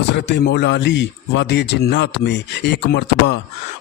हज़रत मौला अली वादी जिन्नात में एक मरतबा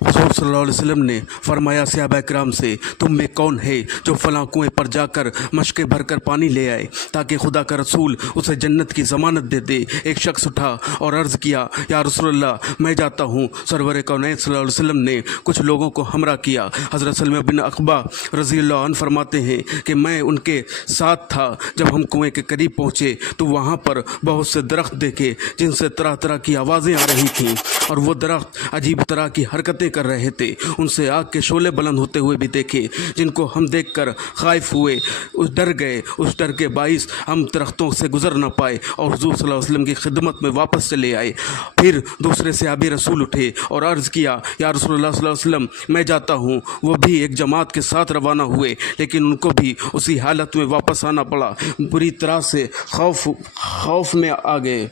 हुज़ूर सल्लल्लाहु अलैहि वसल्लम ने फरमाया सहाबा किराम से, तुम में कौन है जो फ़लाँ कुएँ पर जाकर मशकें भरकर पानी ले आए ताकि खुदा का रसूल उसे जन्नत की ज़मानत दे दे। एक शख्स उठा और अर्ज़ किया, या रसूलल्लाह मैं जाता हूँ। सरवर कौनैन सल्लल्लाहु अलैहि वसल्लम ने कुछ लोगों को हमरा किया। हज़रत सलमा बिन अक़बा रज़ियल्लाहु अन्हु फरमाते हैं कि मैं उनके साथ था। जब हम कुएँ के करीब पहुँचे तो वहाँ पर बहुत से दरख्त देखे जिनसे तरह तरह की आवाज़ें आ रही थीं और वो दरख्त अजीब तरह की हरकतें कर रहे थे। उनसे आग के शोले बुलंद होते हुए भी देखे जिनको हम देखकर खाइफ हुए, उस डर गए। उस डर के बाइस हम दरख्तों से गुजर न पाए और हुज़ूर सल्लल्लाहु अलैहि वसल्लम की खिदमत में वापस चले आए। फिर दूसरे सहाबी रसूल उठे और अर्ज़ किया, या रसूलुल्लाह सल्लल्लाहु अलैहि वसल्लम मैं जाता हूँ। वो भी एक जमात के साथ रवाना हुए, लेकिन उनको भी उसी हालत में वापस आना पड़ा। बुरी तरह से खौफ में आ गए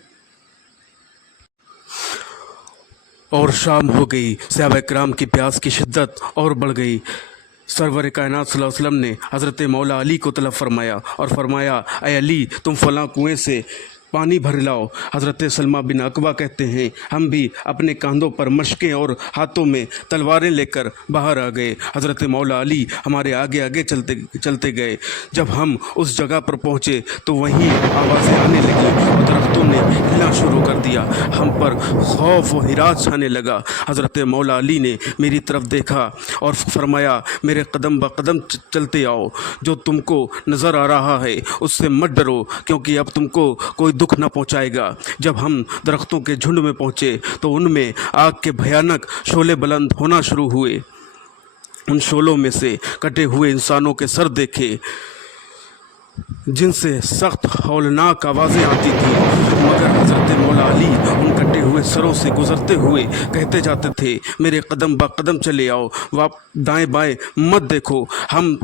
और शाम हो गई। सहाबा किराम की प्यास की शिद्दत और बढ़ गई। सरवर कायनात सल्लल्लाहु अलैहि वसल्लम ने हज़रत मौला अली को तलब फरमाया और फरमाया, ऐ अली तुम फ़लाँ कुएँ से पानी भर लाओ। हज़रत सलमा बिन अक़बा कहते हैं, हम भी अपने कंधों पर मशकें और हाथों में तलवारें लेकर बाहर आ गए। हज़रत मौला अली हमारे आगे आगे चलते गए। जब हम उस जगह पर पहुँचे तो वहीं आवाज़ें आने लगीं और दरख्तों ने हिलना शुरू कर दिया। हम पर खौफ व हिरास छाने लगा। हज़रत मौला अली ने मेरी तरफ देखा और फरमाया, मेरे कदम ब कदम चलते आओ। जो तुमको नज़र आ रहा है उससे मत डरो, क्योंकि अब तुमको कोई दुख न पहुंचाएगा। जब हम दरख्तों के झुंड में पहुंचे तो उनमें आग के भयानक शोले बुलंद होना शुरू हुए। उन शोलों में से कटे हुए इंसानों के सर देखे जिनसे सख्त हौलनाक आवाज़ें आती थीं, मगर हज़रत मौला अली उन कटे हुए सरों से गुज़रते हुए कहते जाते थे, मेरे कदम ब कदम चले आओ, दाएं बाएं मत देखो। हम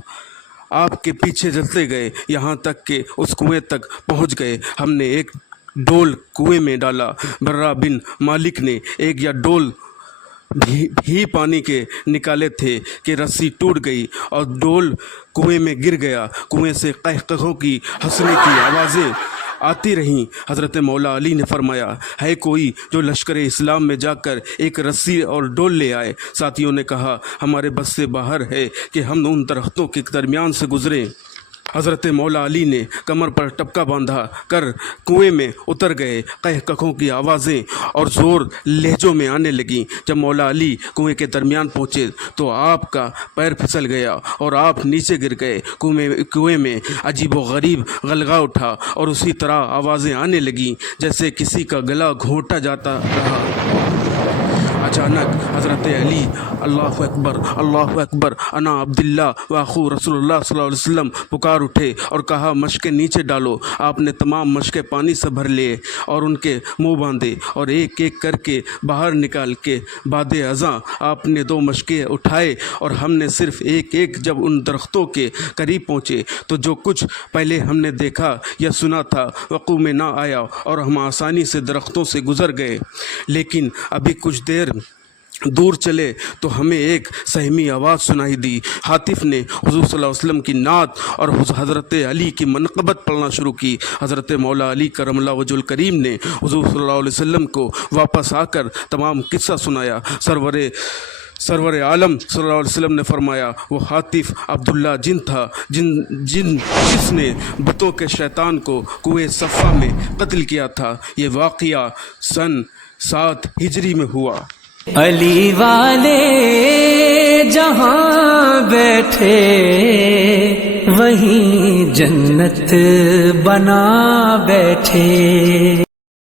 आपके पीछे चलते गए, यहाँ तक कि उस कुएं तक पहुँच गए। हमने एक डोल कुएं में डाला। बर्रा बिन मालिक ने एक या डोल भी पानी के निकाले थे कि रस्सी टूट गई और डोल कुएं में गिर गया। कुएं से कहकहों की, हंसने की आवाज़ें आती रहीं। हज़रत मौला अली ने फरमाया, है कोई जो लश्कर इस्लाम में जाकर एक रस्सी और डोल ले आए? साथियों ने कहा, हमारे बस से बाहर है कि हम उन दरख्तों के दरमियान से गुज़रें। हज़रत मौला अली ने कमर पर टपका बांधा कर कुएं में उतर गए। कहकहों की आवाज़ें और ज़ोर लहजों में आने लगीं। जब मौला अली कुएं के दरमियान पहुँचे तो आपका पैर फिसल गया और आप नीचे गिर गए। कुएं में अजीब व गरीब गलगा उठा और उसी तरह आवाज़ें आने लगीं जैसे किसी का गला घोंटा जाता रहा। अचानक हज़रत अली अल्लाहु अकबर अना अब्दुल्ला व अखू रसूलुल्लाह सल्लल्लाहु अलैहि वसल्लम पुकार उठे और कहा, मशकें नीचे डालो। आपने तमाम मशकें पानी से भर लिए और उनके मुंह बांधे और एक एक करके बाहर निकाल के बाद अज़ां आपने 2 मशकें उठाए और हमने सिर्फ एक एक जब उन दरख्तों के करीब पहुँचे तो जो कुछ पहले हमने देखा या सुना था वक़ू में ना आया और हम आसानी से दरख्तों से गुज़र गए। लेकिन अभी कुछ देर दूर चले तो हमें एक सहमी आवाज़ सुनाई दी। हातिफ ने हुज़ूर सल्लल्लाहु अलैहि वसल्लम की नात और हज़रत अली की मनक़बत पढ़ना शुरू की। हज़रत मौला अली करमल्लाहु वजहुल करीम ने हुज़ूर सल्लल्लाहु अलैहि वसल्लम को वापस आकर तमाम किस्सा सुनाया। सरवर आलम सल्लल्लाहु अलैहि वसल्लम ने फरमाया, वो हातिफ अब्दुल्ला जिन था जिसने बुतों के शैतान को कुएं सफ़ा में कत्ल किया था। ये वाक़या सन 7 हिजरी में हुआ। अली वाले जहाँ बैठे वहीं जन्नत बना बैठे।